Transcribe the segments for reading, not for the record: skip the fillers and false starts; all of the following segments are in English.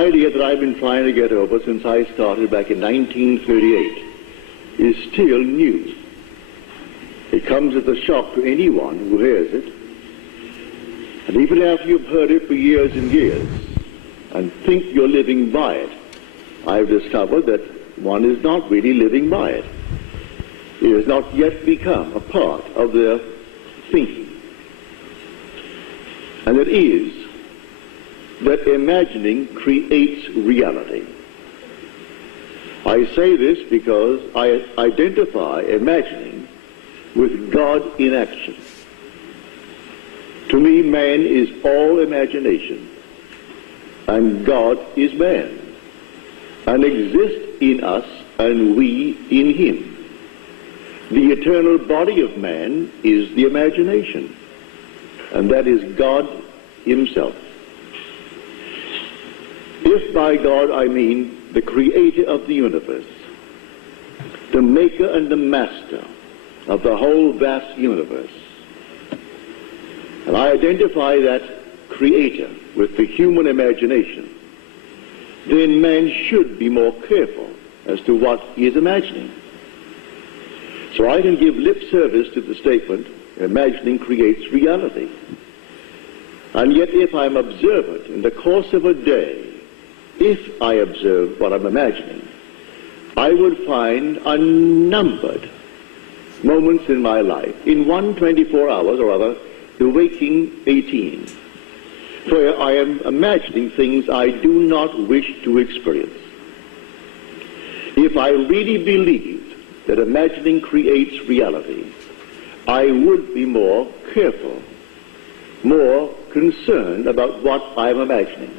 idea that I've been trying to get over since I started back in 1938 is still new. It comes as a shock to anyone who hears it. And even after you've heard it for years and years and think you're living by it, I've discovered that one is not really living by it. It has not yet become a part of their thinking. And it is that imagining creates reality. I say this because I identify imagining with God in action. To me, man is all imagination, and God is man, and exists in us and we in him. The eternal body of man is the imagination, and that is God himself. If by God I mean the creator of the universe, the maker and the master of the whole vast universe, and I identify that creator with the human imagination, then man should be more careful as to what he is imagining. So I can give lip service to the statement, imagining creates reality. And yet if I'm observant in the course of a day, if I observe what I'm imagining, I would find unnumbered moments in my life, in one 24 hours or other, the waking 18, where I am imagining things I do not wish to experience. If I really believed that imagining creates reality, I would be more careful, more concerned about what I'm imagining.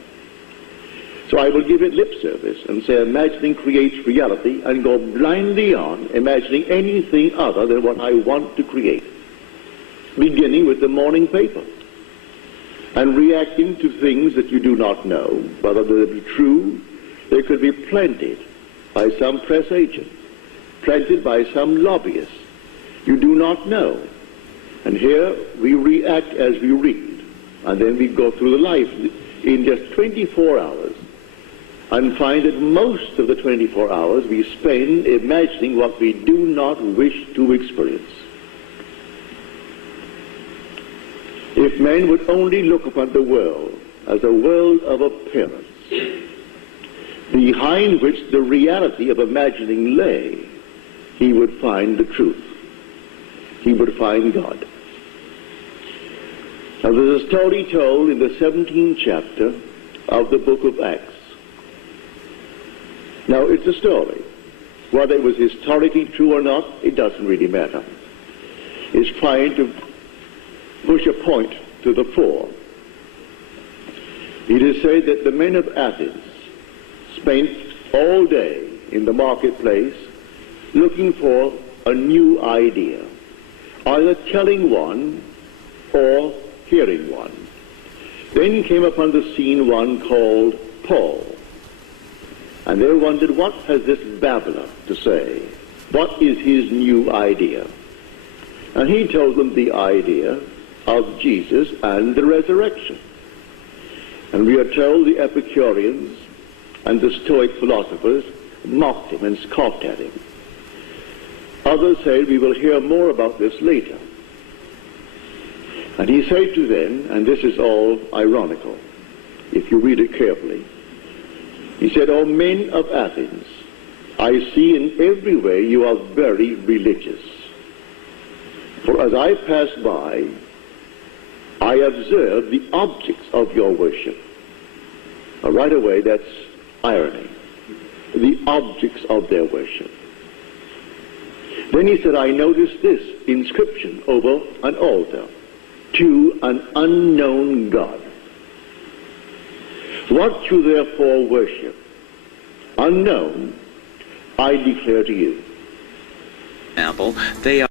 So I will give it lip service and say imagining creates reality and go blindly on imagining anything other than what I want to create, beginning with the morning paper and reacting to things that you do not know, whether they be true. They could be planted by some press agent, planted by some lobbyist you do not know. And here we react as we read, and then we go through the life in just 24 hours and find that most of the 24 hours we spend imagining what we do not wish to experience. If man would only look upon the world as a world of appearance, behind which the reality of imagining lay, he would find the truth. He would find God. Now there's a story told in the 17th chapter of the book of Acts. Now it's a story. Whether it was historically true or not, it doesn't really matter. It's trying to push a point to the fore. It is said that the men of Athens spent all day in the marketplace looking for a new idea, either telling one or hearing one. Then came upon the scene one called Paul, and they wondered, what has this babbler to say? What is his new idea? And he told them the idea of Jesus and the resurrection. And we are told the Epicureans and the Stoic philosophers mocked him and scoffed at him. Others said, we will hear more about this later. And he said to them, and this is all ironical, if you read it carefully, he said, O men of Athens, I see in every way you are very religious. For as I passed by, I observed the objects of your worship. Now, right away, that's irony. The objects of their worship. Then he said, I noticed this inscription over an altar, to an unknown God. What you therefore worship, unknown, I declare to you. Example, they are